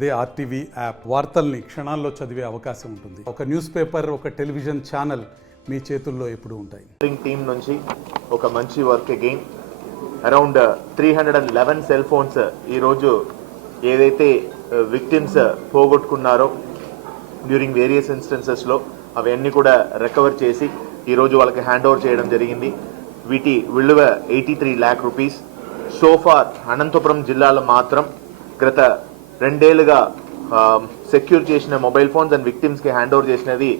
అదే RTV app వార్తల్ని క్షణాల్లో చదివే అవకాశం ఉంటుంది. ఒక న్యూస్ పేపర్, ఒక టెలివిజన్ ఛానల్ మీ చేతుల్లో ఎప్పుడూ ఉంటాయి. టీం నుంచి ఒక మంచి work again around 311 cell phones ఈరోజు ఏదైతే విక్టిమ్స్ పోగొట్టుకున్నారో డ్యూరింగ్ వేరియస్ ఇన్స్టెన్సెస్లో అవన్నీ కూడా రికవర్ చేసి ఈరోజు వాళ్ళకి హ్యాండ్ ఓవర్ చేయడం జరిగింది. వీటి విలువ 83 lakh rupees. సోఫార్ అనంతపురం జిల్లాలో మాత్రం గత 2 ఏళ్లుగా సెక్యూర్ చేసిన మొబైల్ ఫోన్స్ అండ్ విక్టిమ్స్కి హ్యాండ్ ఓవర్ చేసినది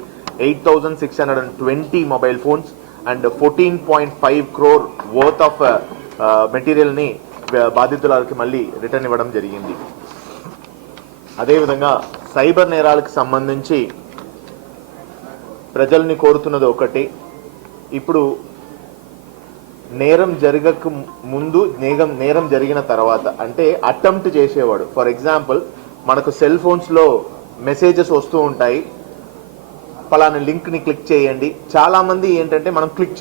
8,620 mobile phones and 14.5 crore worth of మెటీరియల్ని బాధితులకి మళ్ళీ రిటర్న్ ఇవ్వడం జరిగింది. అదేవిధంగా సైబర్ నేరాలకు సంబంధించి ప్రజల్ని కోరుతున్నది ఒకటి, ఇప్పుడు నేరం జరగక ముందు నేరం జరిగిన తర్వాత అంటే అటెంప్ట్ చేసేవాడు, ఫర్ ఎగ్జాంపుల్ మనకు సెల్ ఫోన్స్లో మెసేజెస్ వస్తూ ఉంటాయి, పలానా లింక్ని క్లిక్ చేయండి. చాలామంది ఏంటంటే మనం క్లిక్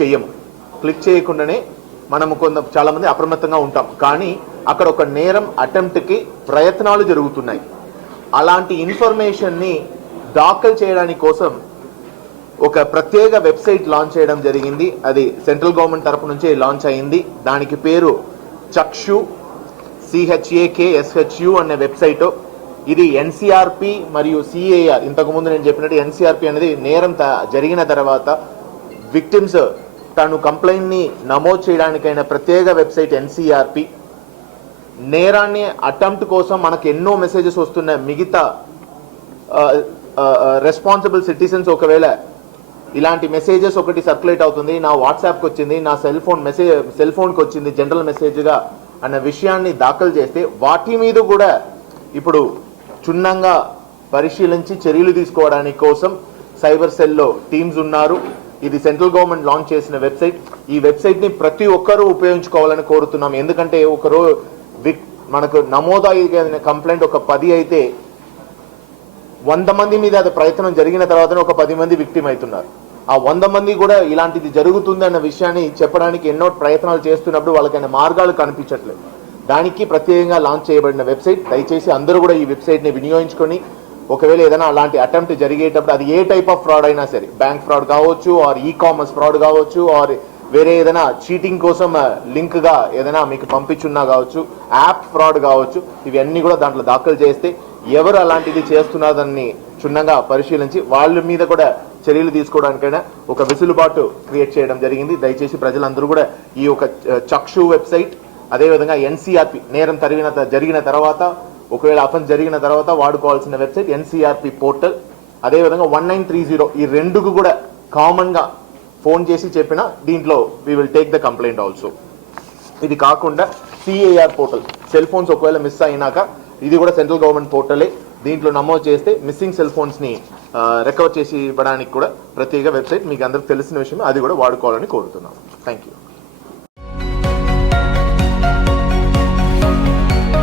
చేయకుండానే మనము చాలామంది అప్రమత్తంగా ఉంటాం, కానీ అక్కడ ఒక నేరం అటెంప్ట్కి ప్రయత్నాలు జరుగుతున్నాయి. అలాంటి ఇన్ఫర్మేషన్ని దాఖలు చేయడానికి కోసం ఒక ప్రత్యేక వెబ్సైట్ లాంచ్ చేయడం జరిగింది. అది సెంట్రల్ గవర్నమెంట్ తరపు నుంచే లాంచ్ అయింది. దానికి పేరు చక్షు, CHAKSHU అనే వెబ్సైట్. ఇది ఎన్సీఆర్పి మరియు సిఏఆర్, ఇంతకుముందు నేను చెప్పినట్టు ఎన్సీఆర్పి అనేది నేరం జరిగిన తర్వాత విక్టిమ్స్ తను కంప్లైంట్ని నమోదు చేయడానికైన ప్రత్యేక వెబ్సైట్ ఎన్సీఆర్పి. నేరాన్ని అటెంప్ట్ కోసం మనకు ఎన్నో మెసేజెస్ వస్తున్నాయి. మిగతా రెస్పాన్సిబుల్ సిటిజన్స్ ఒకవేళ ఇలాంటి మెసేజెస్ ఒకటి సర్క్యులేట్ అవుతుంది, నా వాట్సాప్కి వచ్చింది, నా సెల్ ఫోన్కి వచ్చింది జనరల్ మెసేజ్గా అన్న విషయాన్ని దాఖలు చేస్తే వాటి మీద కూడా ఇప్పుడు క్షుణ్ణంగా పరిశీలించి చర్యలు తీసుకోవడానికి కోసం సైబర్ సెల్లో టీమ్స్ ఉన్నారు. ఇది సెంట్రల్ గవర్నమెంట్ లాంచ్ చేసిన వెబ్సైట్. ఈ వెబ్సైట్ని ప్రతి ఒక్కరూ ఉపయోగించుకోవాలని కోరుతున్నాం. ఎందుకంటే మనకు నమోదైన కంప్లైంట్ ఒక 10 అయితే 100 మంది మీద అది ప్రయత్నం జరిగిన తర్వాత ఒక 10 మంది విక్టిమ్ అవుతున్నారు. ఆ 100 మంది కూడా ఇలాంటిది జరుగుతుంది అన్న విషయాన్ని చెప్పడానికి ఎన్నో ప్రయత్నాలు చేస్తున్నప్పుడు వాళ్ళకైనా మార్గాలు కనిపించట్లేదు. దానికి ప్రత్యేకంగా లాంచ్ చేయబడిన వెబ్సైట్. దయచేసి అందరూ కూడా ఈ వెబ్సైట్ని వినియోగించుకొని ఒకవేళ ఏదైనా అలాంటి అటెంప్ట్ జరిగేటప్పుడు అది ఏ టైప్ ఆఫ్ ఫ్రాడ్ అయినా సరే, బ్యాంక్ ఫ్రాడ్ కావచ్చు, ఆర్ ఈ-కామర్స్ ఫ్రాడ్ కావచ్చు, ఆర్ వేరే ఏదైనా చీటింగ్ కోసం లింక్గా ఏదైనా మీకు పంపించున్నా కావచ్చు, యాప్ ఫ్రాడ్ కావచ్చు, ఇవన్నీ కూడా దాంట్లో దాఖలు చేస్తే ఎవరు అలాంటిది చేస్తున్నారని క్షుణ్ణంగా పరిశీలించి వాళ్ళ మీద కూడా చర్యలు తీసుకోవడానికైనా ఒక వెసులుబాటు క్రియేట్ చేయడం జరిగింది. దయచేసి ప్రజలందరూ కూడా ఈ ఒక చక్షు వెబ్సైట్, అదేవిధంగా ఎన్సీఆర్పి నేరం జరిగిన తర్వాత ఒకవేళ అఫెన్స్ జరిగిన తర్వాత వాడుకోవాల్సిన వెబ్సైట్ ఎన్సీఆర్పి పోర్టల్, అదేవిధంగా 1930 ఈ రెండుకు కూడా కామన్గా ఫోన్ చేసి చెప్పిన దీంట్లో we will take the complaint also. ఇది కాకుండా సిఏఆర్ పోర్టల్, సెల్ ఫోన్స్ ఒకవేళ మిస్ అయినాక ఇది కూడా సెంట్రల్ గవర్నమెంట్ పోర్టలే. దీంట్లో నమోదు చేస్తే మిస్సింగ్ సెల్ ఫోన్స్ని రికవర్ చేసి ఇవ్వడానికి కూడా ప్రత్యేక వెబ్సైట్, మీకు అందరికి తెలిసిన విషయం, అది కూడా వాడుకోవాలని కోరుతున్నాం. Thank you.